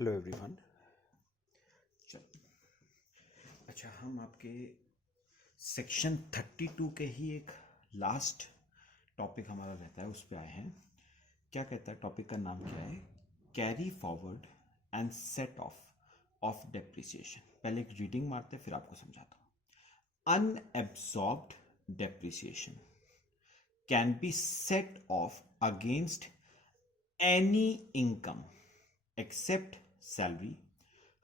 Hello everyone. चलो, अच्छा, हम आपके सेक्शन 32 के ही एक लास्ट टॉपिक हमारा रहता है, उस पे आए हैं। क्या कहता है टॉपिक का नाम क्या है? Carry forward and set of of depreciation. पहले एक रीडिंग मारते फिर आपको समझाता हूँ। Unabsorbed depreciation can be set of against any income except salary.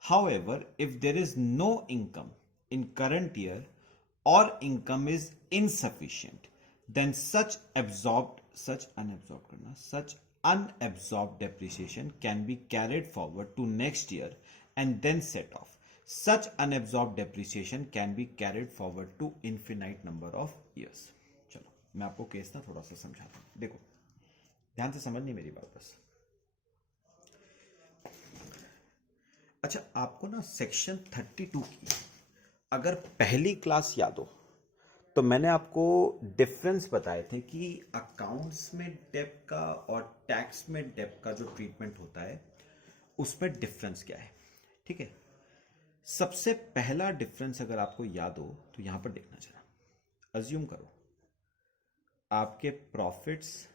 However, if there is no income in current year or income is insufficient, then such unabsorbed depreciation can be carried forward to next year and then set off. Such unabsorbed depreciation can be carried forward to infinite number of years. चलो, मैं आपको case ना थोड़ा सा समझाता हूँ। देखो, ध्यान से समझनी मेरी बात बस। अच्छा, आपको ना सेक्शन 32 की अगर पहली क्लास याद हो तो मैंने आपको डिफरेंस बताए थे कि अकाउंट्स में डेब्ट का और टैक्स में डेब्ट का जो ट्रीटमेंट होता है उसमें डिफरेंस क्या है। ठीक है, सबसे पहला डिफरेंस अगर आपको याद हो तो यहां पर देखना जरा। अज्यूम करो आपके प्रॉफिट्स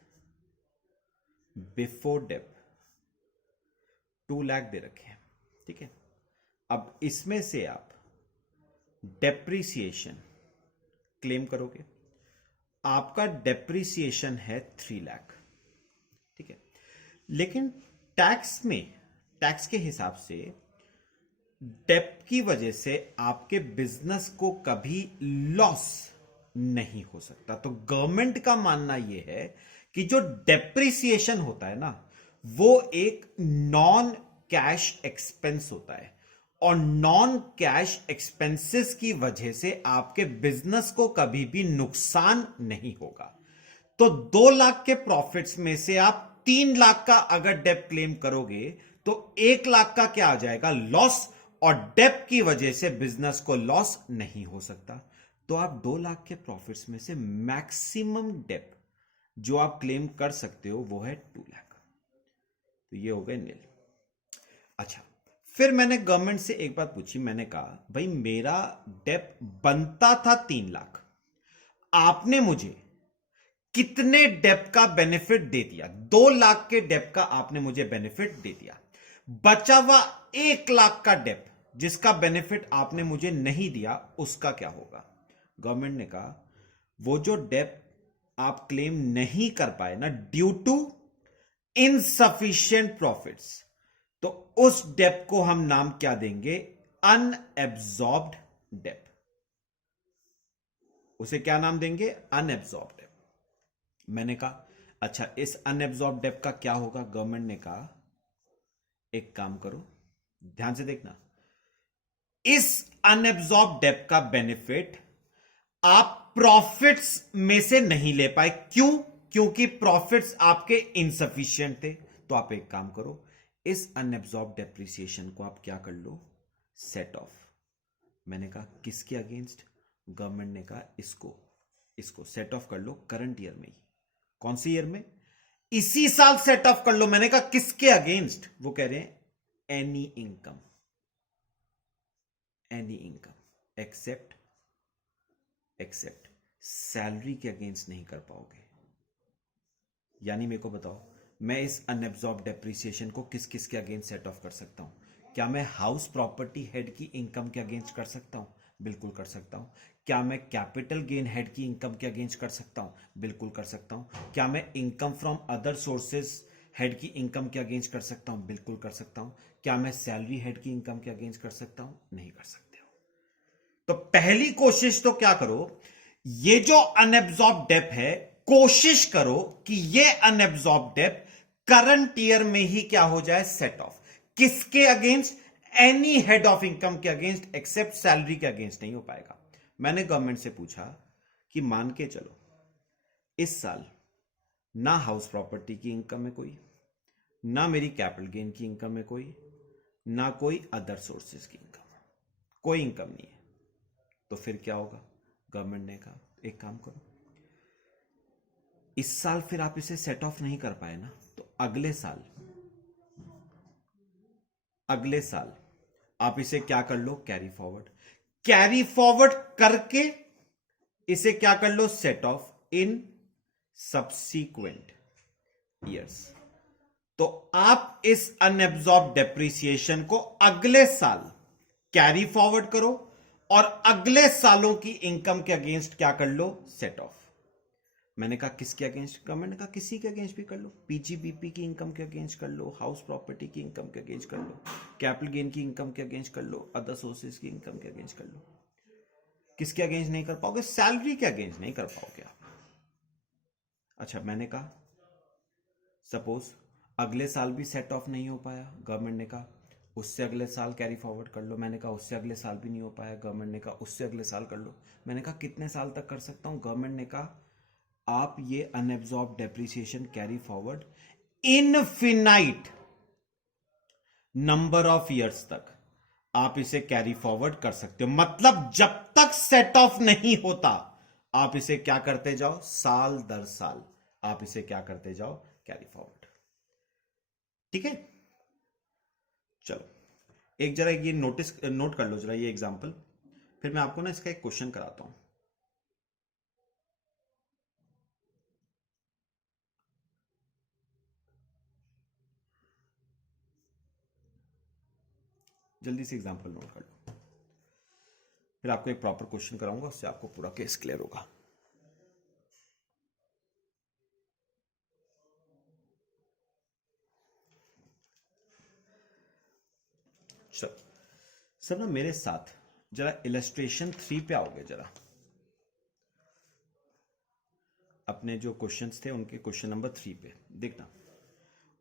बिफोर डेब्ट 2 लाख दे रखे हैं। ठीक है, अब इसमें से आप डेप्रिसिएशन क्लेम करोगे। आपका डेप्रिसिएशन है 3 लाख। ठीक है, लेकिन टैक्स के हिसाब से डेप्ट की वजह से आपके बिजनेस को कभी लॉस नहीं हो सकता। तो गवर्नमेंट का मानना यह है कि जो डेप्रिसिएशन होता है ना, वो एक नॉन कैश एक्सपेंस होता है और नॉन कैश एक्सपेंसेस की वजह से आपके बिजनेस को कभी भी नुकसान नहीं होगा। तो 2 लाख के प्रॉफिट्स में से आप 3 लाख का अगर डेप्ट क्लेम करोगे तो 1 लाख का क्या आ जाएगा? लॉस। और डेप्ट की वजह से बिजनेस को लॉस नहीं हो सकता। तो आप 2 लाख के प्रॉफिट्स में से मैक्सिमम डेप्ट जो आप क्लेम कर सकते हो वो है 2 लाख। तो ये हो गए नील। अच्छा, फिर मैंने गवर्नमेंट से एक बात पूछी। मैंने कहा भाई मेरा डेप्ट बनता था 3 लाख, आपने मुझे कितने डेप्ट का बेनिफिट दे दिया? 2 लाख के डेप्ट का आपने मुझे बेनिफिट दे दिया। बचा हुआ 1 लाख का डेप्ट जिसका बेनिफिट आपने मुझे नहीं दिया, उसका क्या होगा? गवर्नमेंट ने कहा वो जो डेप्ट आप क्लेम नहीं कर पाए ना ड्यू टू इनसफिशिएंट प्रॉफिट्स, तो उस डेप्ट को हम नाम क्या देंगे? अनएब्सॉर्ब्ड डेप्ट। उसे क्या नाम देंगे? अनएब्सॉर्ब्ड डेप्ट। मैंने कहा अच्छा, इस अनएब्सॉर्ब्ड डेप्ट का क्या होगा? गवर्नमेंट ने कहा एक काम करो, ध्यान से देखना, इस अनएब्सॉर्ब्ड डेप्ट का बेनिफिट आप प्रॉफिट्स में से नहीं ले पाए। क्यों? क्योंकि प्रॉफिट्स आपके इनसफिशिएंट थे। तो आप एक काम करो, इस अनएब्सॉर्ब्ड डेप्रिसिएशन को आप क्या कर लो? Set of. मैंने कहा किसके अगेंस्ट? गवर्नमेंट ने कहा इसको सेट ऑफ कर लो करंट ईयर में ही। कौन सी ईयर में? इसी साल सेट ऑफ कर लो। मैंने कहा किसके अगेंस्ट? वो कह रहे हैं एनी इनकम एक्सेप्ट सैलरी के अगेंस्ट नहीं कर पाओगे। यानी मेरे को बताओ, मैं इस अनएब्सॉर्ब डेप्रिसिएशन को किस किस के अगेंस्ट सेट ऑफ कर सकता हूं? क्या मैं हाउस प्रॉपर्टी हेड की इनकम के अगेंस्ट कर सकता हूं? बिल्कुल कर सकता हूं। क्या मैं कैपिटल गेन हेड की इनकम के अगेंस्ट कर सकता हूं? बिल्कुल कर सकता हूं। क्या मैं income from other sources head की इनकम के अगेंस्ट कर सकता हूं? बिल्कुल कर सकता हूं। क्या मैं सैलरी हेड की इनकम के अगेंस्ट कर सकता हूं? नहीं कर सकते हो। तो पहली कोशिश तो क्या करो, ये जो अनएब्सॉर्ब डेप्ट है, कोशिश करो कि ये अनएब्सॉर्ब डेप्ट करंट ईयर में ही क्या हो जाए? Set off. किसके against? Any head of income के अगेंस्ट, एक्सेप्ट सैलरी के अगेंस्ट नहीं हो पाएगा। मैंने गवर्नमेंट से पूछा कि मान के चलो इस साल ना हाउस प्रॉपर्टी की इनकम में कोई, ना मेरी कैपिटल गेन की इनकम में कोई, ना कोई अदर सोर्सेज की इनकम, कोई इनकम नहीं है। तो फिर क्या होगा? गवर्नमेंट ने कहा एक काम करो, इस साल फिर आप इसे सेट ऑफ नहीं कर पाए ना, तो अगले साल अगले साल आप इसे क्या कर लो, कैरी फॉरवर्ड। कैरी फॉरवर्ड करके इसे क्या कर लो, set off in subsequent years. तो आप इस अनएब्सॉर्ब डेप्रिसिएशन को अगले साल कैरी फॉरवर्ड करो और अगले सालों की इनकम के अगेंस्ट क्या कर लो, सेट ऑफ। मैंने कहा किसके अगेंस्ट, गवर्नमेंट ने कहा किसी के अगेंस्ट भी कर लो, पीजीबीपी की इनकम के अगेंस्ट कर लो, हाउस प्रॉपर्टी की इनकम के अगेंस्ट कर लो, कैपिटल गेन की इनकम के अगेंस्ट कर लो, अदर सोर्सेज की इनकम के अगेंस्ट कर लो। किसके अगेंस्ट नहीं कर पाओगे, सैलरी के अगेंस्ट नहीं कर पाओगे आप। अच्छा, मैंने कहा सपोज अगले साल भी सेट ऑफ नहीं हो पाया, गवर्नमेंट ने कहा उससे अगले साल कैरी फॉरवर्ड कर लो। मैंने कहा उससे अगले साल भी नहीं हो पाया, गवर्नमेंट ने कहा उससे अगले साल कर लो। मैंने कहा कितने साल तक कर सकता हूं, गवर्नमेंट ने कहा आप ये unabsorbed depreciation carry forward infinite number of years तक आप इसे कैरी फॉरवर्ड कर सकते हो। मतलब जब तक सेट ऑफ नहीं होता आप इसे क्या करते जाओ, साल दर साल आप इसे क्या करते जाओ, कैरी फॉरवर्ड। ठीक है, चलो एक जरा ये नोट कर लो जरा ये एग्जांपल, फिर मैं आपको ना इसका एक क्वेश्चन कराता हूं। जल्दी से एग्जांपल नोट कर लो, फिर आपको एक प्रॉपर क्वेश्चन कराऊंगा, उससे आपको पूरा केस क्लियर होगा। चलो सब ना मेरे साथ जरा इलस्ट्रेशन 3 पे आओगे जरा, अपने जो क्वेश्चंस थे उनके क्वेश्चन नंबर 3 पे देखना।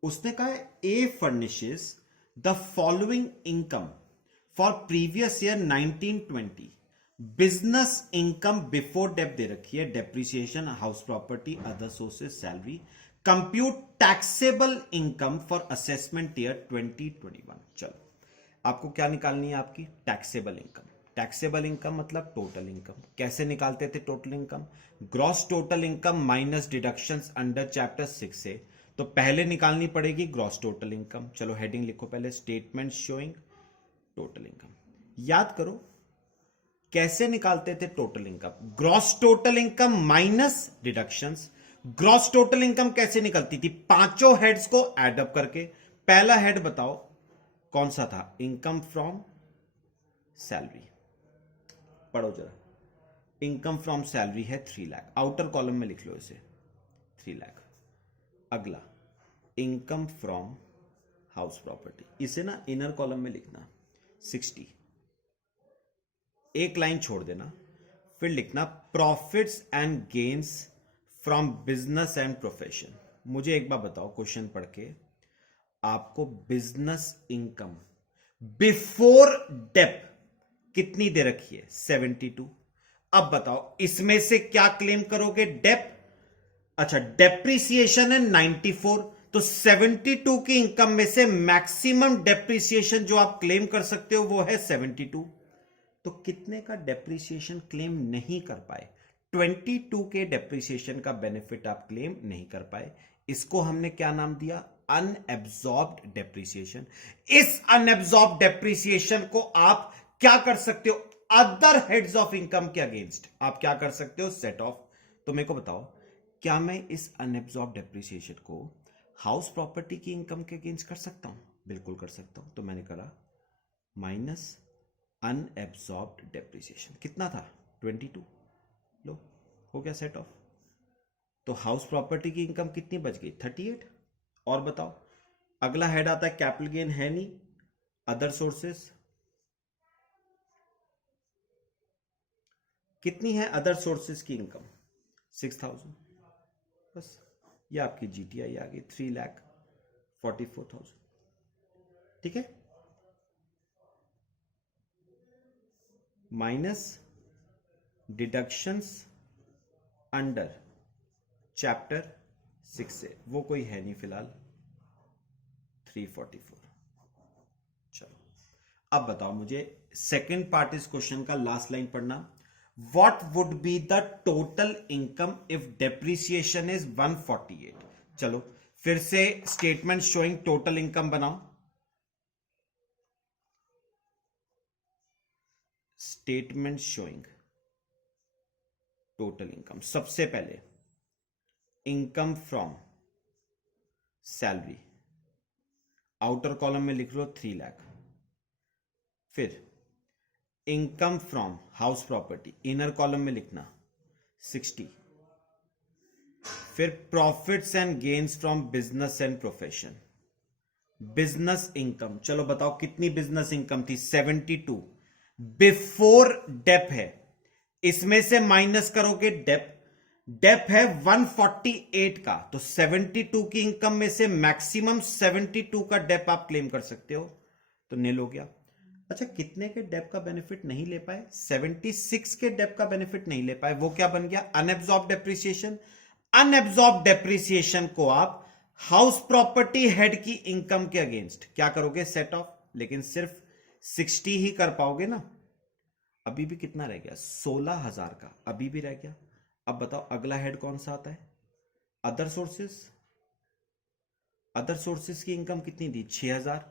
उसने कहा है A furnishes the following income for previous year 1920, business income before dep दे रखी है, depreciation, house property, other sources, salary, compute taxable income for assessment year 2021। चलो आपको क्या निकालनी है, आपकी टैक्सेबल इनकम। टैक्सेबल इनकम मतलब टोटल इनकम। कैसे निकालते थे total income, gross total income minus deductions under chapter 6 से। तो पहले निकालनी पड़ेगी ग्रॉस टोटल इनकम। चलो हेडिंग लिखो पहले, स्टेटमेंट शोइंग टोटल इनकम। याद करो कैसे निकालते थे total income, gross total income minus deductions. Gross total income कैसे निकलती थी, पांचों हेड्स को एडअप करके। पहला हेड बताओ कौन सा था, इनकम फ्रॉम सैलरी। पढ़ो जरा, इनकम फ्रॉम सैलरी है 3 लाख, आउटर कॉलम में लिख लो इसे 3 लाख। अगला इनकम फ्रॉम हाउस प्रॉपर्टी, इसे ना इनर कॉलम में लिखना 60, एक लाइन छोड़ देना, फिर लिखना profits and gains from business and profession. मुझे एक बार बताओ क्वेश्चन पढ़ के, आपको बिजनेस इनकम बिफोर डेप कितनी दे रखी है, 72। अब बताओ इसमें से क्या क्लेम करोगे, डेप। अच्छा डेप्रिसिएशन है 94, तो 72 की इनकम में से मैक्सिमम डेप्रिसिएशन जो आप क्लेम कर सकते हो वो है 72। तो कितने का डेप्रिसिएशन क्लेम नहीं कर पाए, 22 के डेप्रिसिएशन का बेनिफिट आप क्लेम नहीं कर पाए। इसको हमने क्या नाम दिया, अनएब्सॉर्ब्ड डेप्रिसिएशन। इस अनएब्सॉर्ब्ड डेप्रिसिएशन को आप क्या कर सकते हो, अदर हेड्स ऑफ इनकम के अगेंस्ट आप क्या कर सकते हो, सेट ऑफ। तो मेरे को बताओ क्या मैं इस अनएब्सॉर्ब्ड डेप्रिसिएशन को हाउस प्रॉपर्टी की इनकम के अगेंस्ट कर सकता हूं, बिल्कुल कर सकता हूं। तो मैंने करा माइनस अनएब्सॉर्ब्ड डेप्रिसिएशन, कितना था 22, लो हो गया सेट ऑफ। तो हाउस प्रॉपर्टी की इनकम कितनी बच गई 38। और बताओ अगला हेड आता है कैपिटल गेन, है नहीं, अदर सोर्सेस कितनी है, अदर सोर्सेस की इनकम 6000। बस ये आपकी जीटीआई आ गई 3,44,000। ठीक है, माइनस डिडक्शंस अंडर चैप्टर 6 से, वो कोई है नहीं फिलहाल, 344। चलो अब बताओ मुझे सेकेंड पार्ट इस क्वेश्चन का, लास्ट लाइन पढ़ना। What would be the total income if depreciation is 148। चलो फिर से स्टेटमेंट शोइंग टोटल इनकम बनाओ। Statement showing total income. सबसे पहले income from salary, outer column में लिख लो 3 लाख। फिर income from house property, inner column में लिखना 60। फिर profits and gains from business and profession, business income. चलो बताओ कितनी बिजनेस इनकम थी? 72 बिफोर डेप है, इसमें से माइनस करोगे डेप, डेप है 148 का, तो 72 की इनकम में से मैक्सिमम 72 का डेप आप क्लेम कर सकते हो, तो नील हो गया। अच्छा, कितने के डेप का बेनिफिट नहीं ले पाए? 76 के डेप का बेनिफिट नहीं ले पाए, वो क्या बन गया? Unabsorbed depreciation. अनएब्सॉर्ब डेप्रिसिएशन को आप हाउस प्रॉपर्टी हेड की इनकम के अगेंस्ट क्या करोगे? Set of. लेकिन सिर्फ 60 ही कर पाओगे ना, अभी भी कितना रह गया? 16,000 का अभी भी रह गया। अब बताओ अगला हेड कौन सा आता है? Other sources. अदर सोर्सेस की इनकम कितनी थी? 6,000।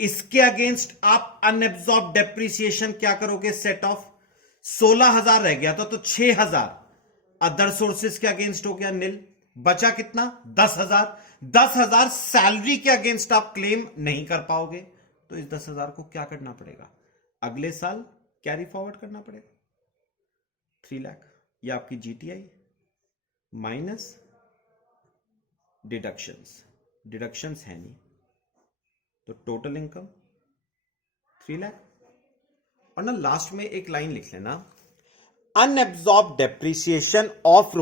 इसके अगेंस्ट आप अनएब्सॉर्ब डेप्रिसिएशन क्या करोगे? Set of. 16,000 रह गया था, तो 6,000 अदर सोर्सेस के अगेंस्ट हो गया, नील। बचा कितना? 10,000। 10,000 सैलरी के अगेंस्ट आप क्लेम नहीं कर पाओगे, तो इस 10,000 को क्या करना पड़ेगा? अगले साल कैरी फॉरवर्ड करना पड़ेगा। 3 लाख, ये आपकी जीटीआई माइनस डिडक्शंस। डिडक्शंस है नहीं, तो टोटल इनकम 3 लाख। और ना लास्ट में एक लाइन लिख लेना, unabsorbed depreciation of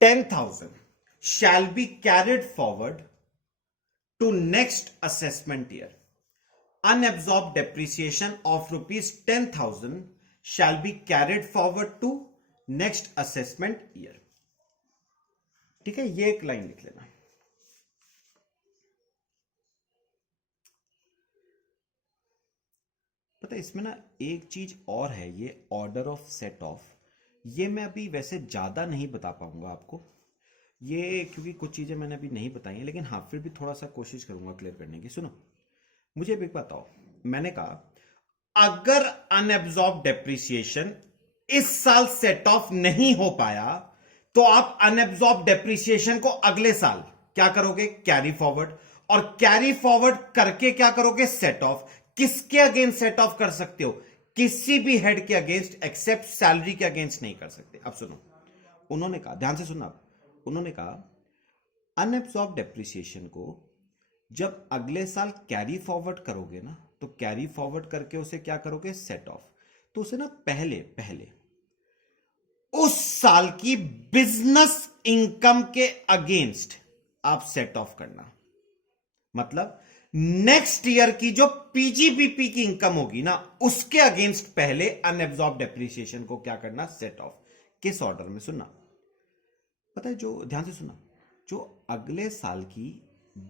₹10,000 shall be carried forward to next assessment year. Unabsorbed depreciation of ₹10,000 shall be carried forward to next assessment year. ठीक है, ये एक लाइन लिख लेना। पता है इसमें ना एक चीज और है, ये ऑर्डर ऑफ सेट ऑफ, ये मैं अभी वैसे ज्यादा नहीं बता पाऊंगा आपको ये, क्योंकि कुछ चीजें मैंने अभी नहीं बताई हैं, लेकिन हाँ फिर भी थोड़ा सा कोशिश करूंगा क्लियर करने की। सुनो, मुझे भी बताओ, मैंने कहा अगर अनएब्सॉर्ब डेप्रिसिएशन इस साल सेट ऑफ नहीं हो पाया, तो आप अनएब्सॉर्ब डेप्रिसिएशन को अगले साल क्या करोगे? Carry forward. और कैरी फॉरवर्ड करके क्या करोगे? Set off. किसके अगेंस्ट सेट ऑफ कर सकते हो? किसी भी हेड के अगेंस्ट, एक्सेप्ट सैलरी के अगेंस्ट नहीं कर सकते। अब सुनो, उन्होंने कहा, ध्यान से सुनना, उन्होंने कहा अनएब्सॉर्ब डेप्रिसिएशन को जब अगले साल कैरी फॉरवर्ड करोगे ना, तो कैरी फॉरवर्ड करके उसे क्या करोगे? Set of. तो उसे ना पहले पहले उस साल की बिजनेस इनकम के अगेंस्ट आप सेट ऑफ करना। मतलब नेक्स्ट ईयर की जो पीजीबीपी की इनकम होगी ना, उसके अगेंस्ट पहले अनएब्सॉर्ब डेप्रिसिएशन को क्या करना? Set of. किस ऑर्डर में? सुनना, पता है जो, ध्यान से सुनना, जो अगले साल की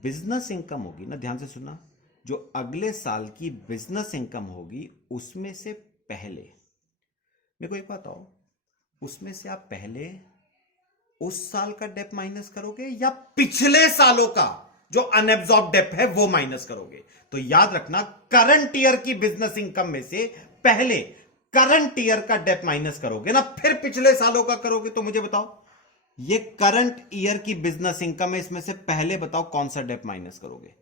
बिजनेस इनकम होगी ना, ध्यान से सुनना, जो अगले साल की बिजनेस इनकम होगी उसमें से पहले, मेरे को एक बात बताओ, उसमें से आप पहले उस साल का डेप माइनस करोगे या पिछले सालों का जो अनएब्सॉर्ब डेप है वो माइनस करोगे? तो याद रखना, करंट ईयर की बिजनेस इनकम में से पहले करंट ईयर का डेप माइनस करोगे ना, फिर पिछले सालों का करोगे। तो मुझे बताओ, ये करंट ईयर की बिजनेस इनकम है, इसमें से पहले बताओ कौन सा डेप माइनस करोगे?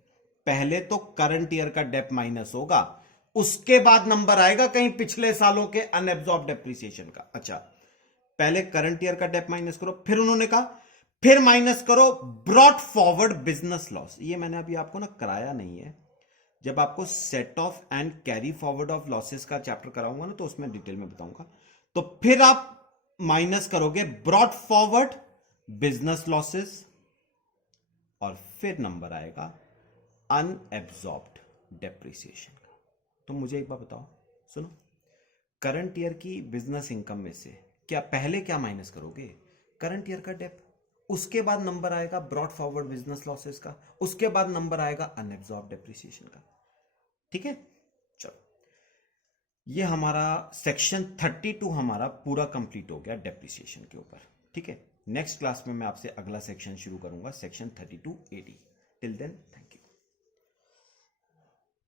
पहले तो करंट ईयर का डेप माइनस होगा, उसके बाद नंबर आएगा कहीं पिछले सालों के अनएब्सॉर्ब डेप्रिसिएशन का। अच्छा, पहले करंट ईयर का डेप माइनस करो, फिर उन्होंने कहा फिर माइनस करो ब्रॉट फॉरवर्ड बिजनेस लॉस। ये मैंने अभी आपको ना कराया नहीं है, जब आपको set of and carry forward of losses का चैप्टर कराऊंगा ना, तो उसमें डिटेल में बताऊंगा। तो फिर आप माइनस करोगे ब्रॉट फॉरवर्ड बिजनेस लॉसेस, और फिर नंबर आएगा अनएब्सॉर्ब्ड डेप्रिसिएशन का। तो मुझे एक बात बताओ, सुनो, करंट ईयर की बिजनेस इनकम में से क्या पहले क्या माइनस करोगे? करंट ईयर का डेप, उसके बाद नंबर आएगा ब्रॉट फॉरवर्ड बिजनेस लॉसेस का, उसके बाद नंबर आएगा अनएब्सॉर्ब डेप्रिसिएशन का। ठीक है, चलो, ये हमारा सेक्शन 32 हमारा पूरा कंप्लीट हो गया डेप्रिसिएशन के ऊपर। ठीक है, नेक्स्ट क्लास में मैं आपसे अगला सेक्शन शुरू करूंगा, सेक्शन 32 AD। Till then